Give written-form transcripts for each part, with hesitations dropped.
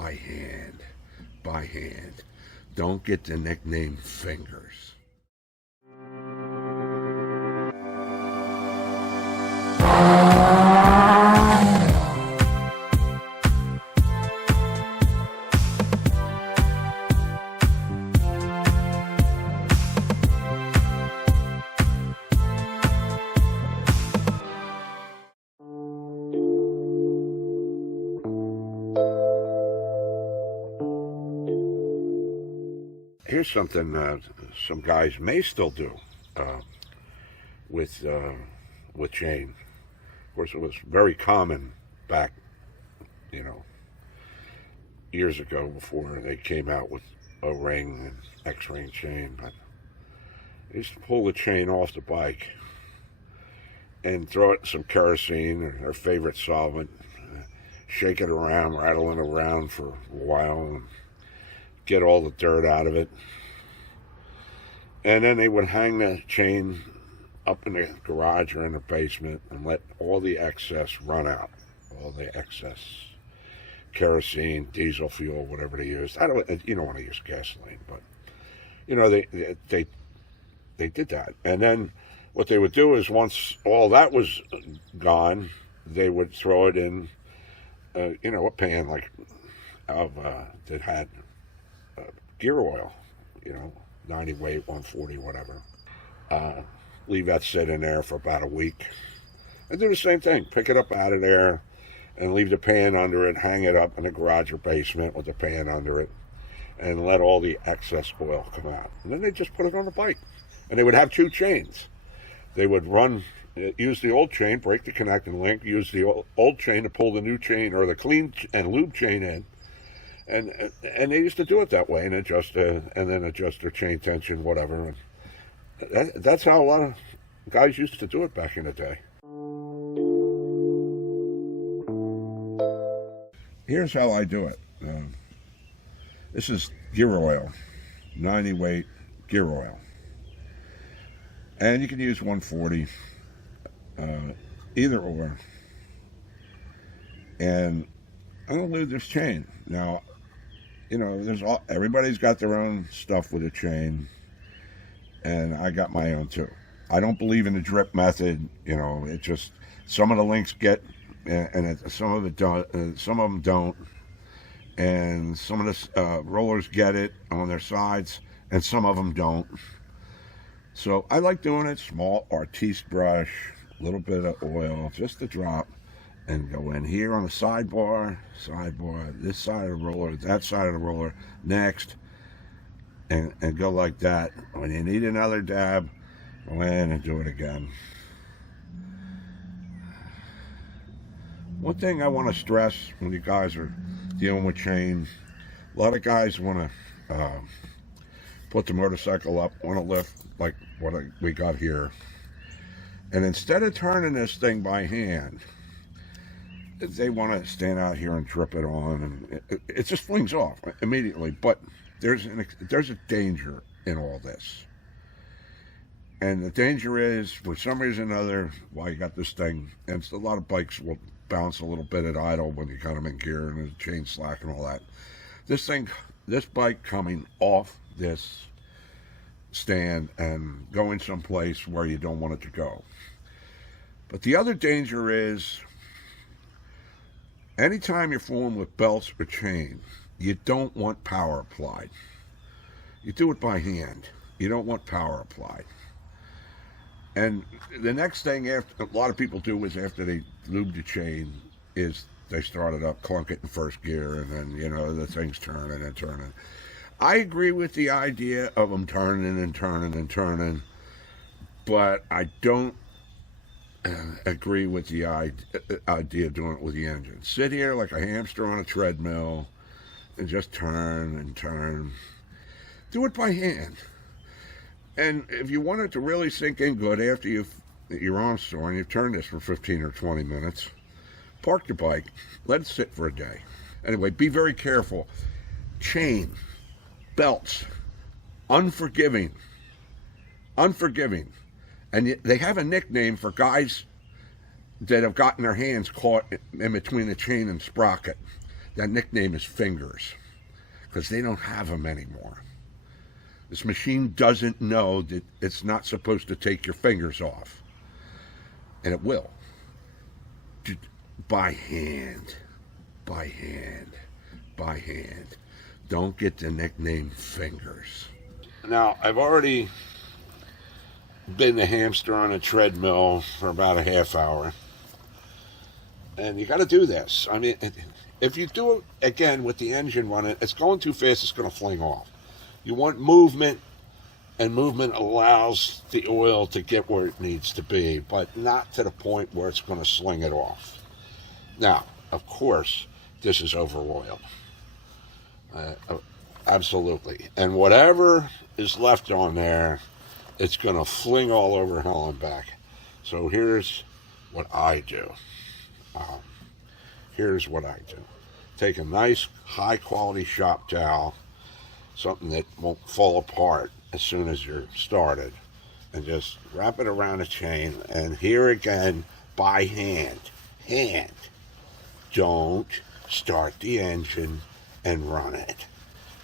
by hand. By hand. Don't get the nickname Fingers. Here's something some guys may still do with chain. Of course, it was very common back, years ago before they came out with a ring and X-ring chain. But they used to pull the chain off the bike and throw it in some kerosene or their favorite solvent, shake it around, rattle it around for a while, and get all the dirt out of it. And then they would hang the chain up in the garage or in the basement and let all the excess run out. All the excess kerosene, diesel fuel, whatever they used. You don't want to use gasoline, but they did that. And then what they would do is, once all that was gone, they would throw it in a pan that had gear oil, 90 weight, 140, whatever. Leave that sit in there for about a week. And do the same thing. Pick it up out of there and leave the pan under it, hang it up in the garage or basement with the pan under it, and let all the excess oil come out. And then they just put it on the bike. And they would have two chains. They would use the old chain, break the connecting link, use the old chain to pull the new chain or the clean and lube chain in. And they used to do it that way, and then adjust their chain tension, whatever. And that's how a lot of guys used to do it back in the day. Here's how I do it. This is gear oil, 90 weight gear oil. And you can use 140, either or. And I'm going to lube this chain. Now, everybody's got their own stuff with a chain, and I got my own too. I don't believe in the drip method. It just, some of the links get, and some of them don't, and some of the rollers get it on their sides, and some of them don't. So I like doing it small, artiste brush, a little bit of oil, just a drop, and go in here on the sidebar, this side of the roller, that side of the roller, next, and go like that. When you need another dab, go in and do it again. One thing I want to stress when you guys are dealing with chain, a lot of guys want to put the motorcycle up on a lift like what we got here, and instead of turning this thing by hand, they want to stand out here and drip it on, and it just flings off immediately. But there's a danger in all this, and the danger is, for some reason or another, why you got this thing, and a lot of bikes will bounce a little bit at idle when you got them in gear and the chain slack and all that. This bike coming off this stand and going someplace where you don't want it to go. But the other danger is, anytime you're fooling with belts or chain, you don't want power applied. You do it by hand. You don't want power applied. And the next thing a lot of people do is, after they lube the chain, is they start it up, clunk it in first gear, and then, the thing's turning and turning. I agree with the idea of them turning and turning and turning, but I don't agree with the idea of doing it with the engine. Sit here like a hamster on a treadmill and just turn and turn. Do it by hand. And if you want it to really sink in good after you're on store and you've turned this for 15 or 20 minutes, park your bike, let it sit for a day. Anyway, be very careful. Chain, belts, unforgiving. And they have a nickname for guys that have gotten their hands caught in between the chain and sprocket. That nickname is Fingers, because they don't have them anymore. This machine doesn't know that it's not supposed to take your fingers off. And it will. By hand. By hand. By hand. Don't get the nickname Fingers. Now, I've already been a hamster on a treadmill for about a half hour. And you got to do this. I mean, if you do it again with the engine running, it's going too fast, it's going to fling off. You want movement, and movement allows the oil to get where it needs to be, but not to the point where it's going to sling it off. Now, of course, this is over oil. Absolutely. And whatever is left on there, it's going to fling all over hell and back. So here's what I do. Here's what I do. Take a nice, high-quality shop towel, something that won't fall apart as soon as you're started, and just wrap it around a chain. And here again, by hand. Hand. Don't start the engine and run it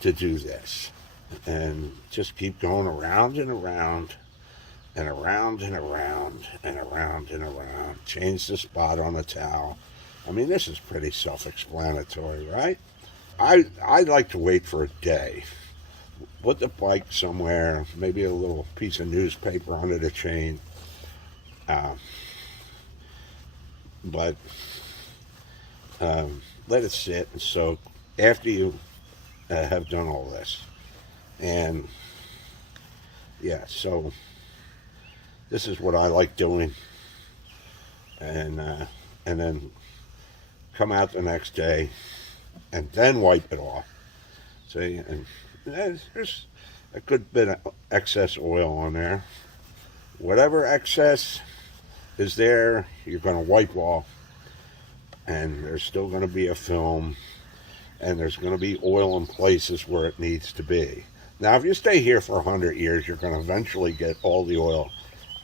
to do this. And just keep going around and around and around and around and around and around. Change the spot on the towel. I mean, this is pretty self-explanatory, right? I like to wait for a day. Put the bike somewhere, maybe a little piece of newspaper under the chain. But let it sit and soak after you have done all this. And yeah, so this is what I like doing. And then come out the next day and then wipe it off. See, and there's a good bit of excess oil on there. Whatever excess is there, you're going to wipe off, and there's still going to be a film, and there's going to be oil in places where it needs to be. Now, if you stay here for 100 years, you're going to eventually get all the oil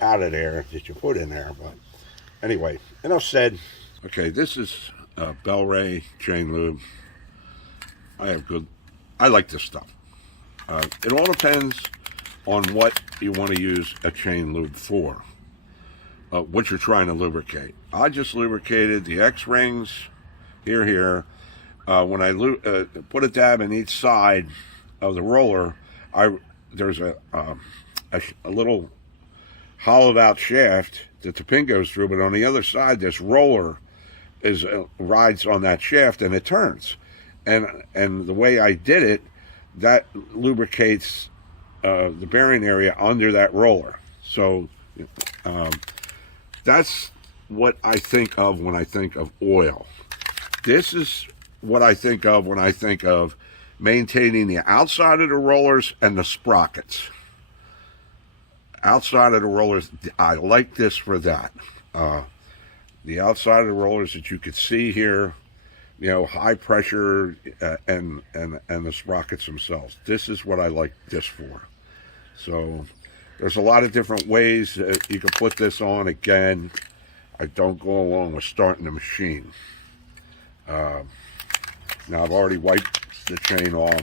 out of there that you put in there. But anyway, enough said. Okay, this is Bel-Ray chain lube. I like this stuff. It all depends on what you want to use a chain lube for, what you're trying to lubricate. I just lubricated the X-rings here. When I put a dab in each side of the roller, there's a little hollowed out shaft that the pin goes through, but on the other side, this roller rides on that shaft and it turns. And the way I did it, that lubricates the bearing area under that roller. So that's what I think of when I think of oil. This is what I think of when I think of maintaining the outside of the rollers and the sprockets. Outside of the rollers, I like this for that. The outside of the rollers that you could see here, you know, high pressure and the sprockets themselves. This is what I like this for. So there's a lot of different ways that you can put this on. Again, I don't go along with starting the machine. Now I've already wiped the chain off.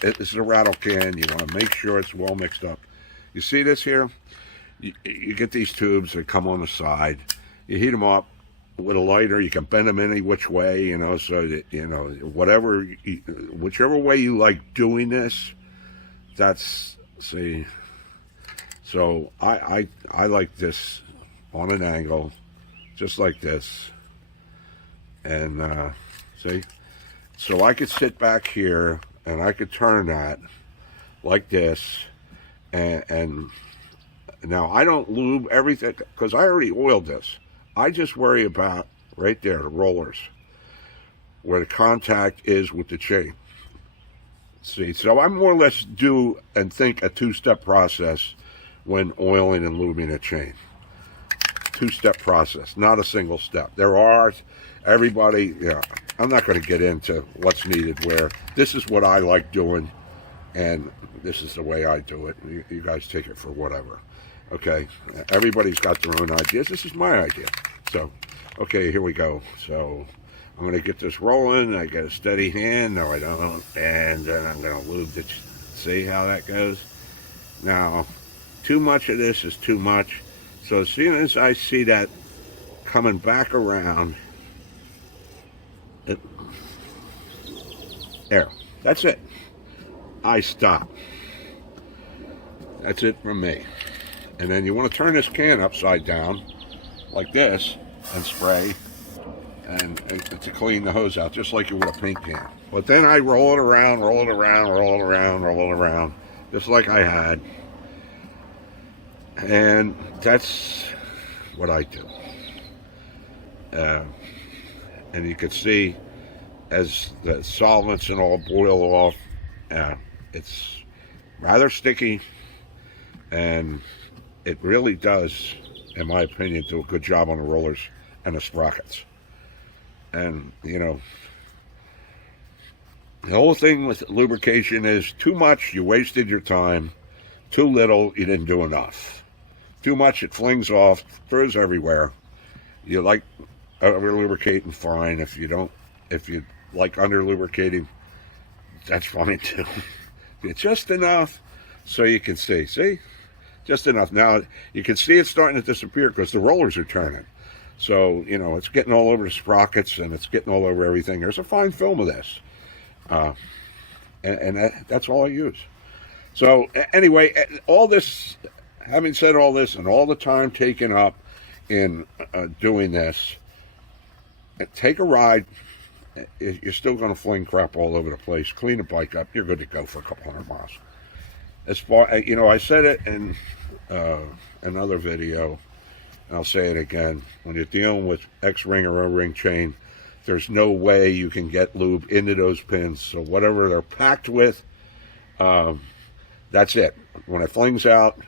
This is a rattle can. You want to make sure it's well mixed up. You see this here? You get these tubes that come on the side. You heat them up with a lighter. You can bend them any which way, you know, so that, you know, whichever way you like doing this, that's, see. So I like this on an angle, just like this. And see, so I could sit back here and I could turn that like this, and now I don't lube everything because I already oiled this. I just worry about right there, the rollers, where the contact is with the chain. See, so I more or less do and think a two-step process when oiling and lubing a chain. Two-step process, not a single step. There are, everybody, you know, I'm not going to get into what's needed where. This is what I like doing, and this is the way I do it. You guys take it for whatever. Okay, everybody's got their own ideas. This is my idea. So, okay, here we go. So, I'm going to get this rolling. I got a steady hand. No, I don't. And then I'm going to lube it. See how that goes? Now, too much of this is too much. So as soon as I see that coming back around, there, that's it. I stop. That's it from me. And then you want to turn this can upside down like this and spray and to clean the hose out, just like you would a paint can. But then I roll it around, roll it around, roll it around, roll it around, just like I had. And that's what I do. And you can see as the solvents and all boil off, it's rather sticky, and it really does, in my opinion, do a good job on the rollers and the sprockets. And, you know, the whole thing with lubrication is too much, you wasted your time. Too little, you didn't do enough. Too much, it flings off, throws everywhere. You like over lubricating, fine. If you like under lubricating, that's fine too. It's just enough so you can see, just enough. Now you can see it's starting to disappear because the rollers are turning. So, you know, it's getting all over the sprockets and it's getting all over everything. There's a fine film of this. And that's all I use. So anyway, all this, having said all this and all the time taken up in doing this, take a ride. You're still going to fling crap all over the place. Clean the bike up. You're good to go for a couple hundred miles. As far, you know, I said it in another video. I'll say it again. When you're dealing with X-ring or O-ring chain, there's no way you can get lube into those pins. So whatever they're packed with, that's it. When it flings out,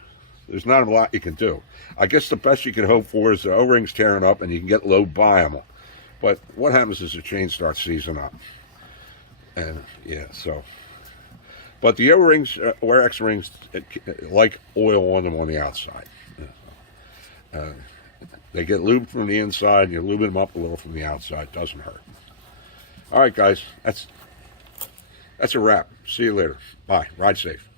there's not a lot you can do. I guess the best you can hope for is the O-rings tearing up and you can get low by them. But what happens is the chain starts seizing up. And yeah, so. But the O-rings or X-rings, like oil on them on the outside. They get lubed from the inside, and you're lubing them up a little from the outside. Doesn't hurt. All right, guys, that's a wrap. See you later. Bye. Ride safe.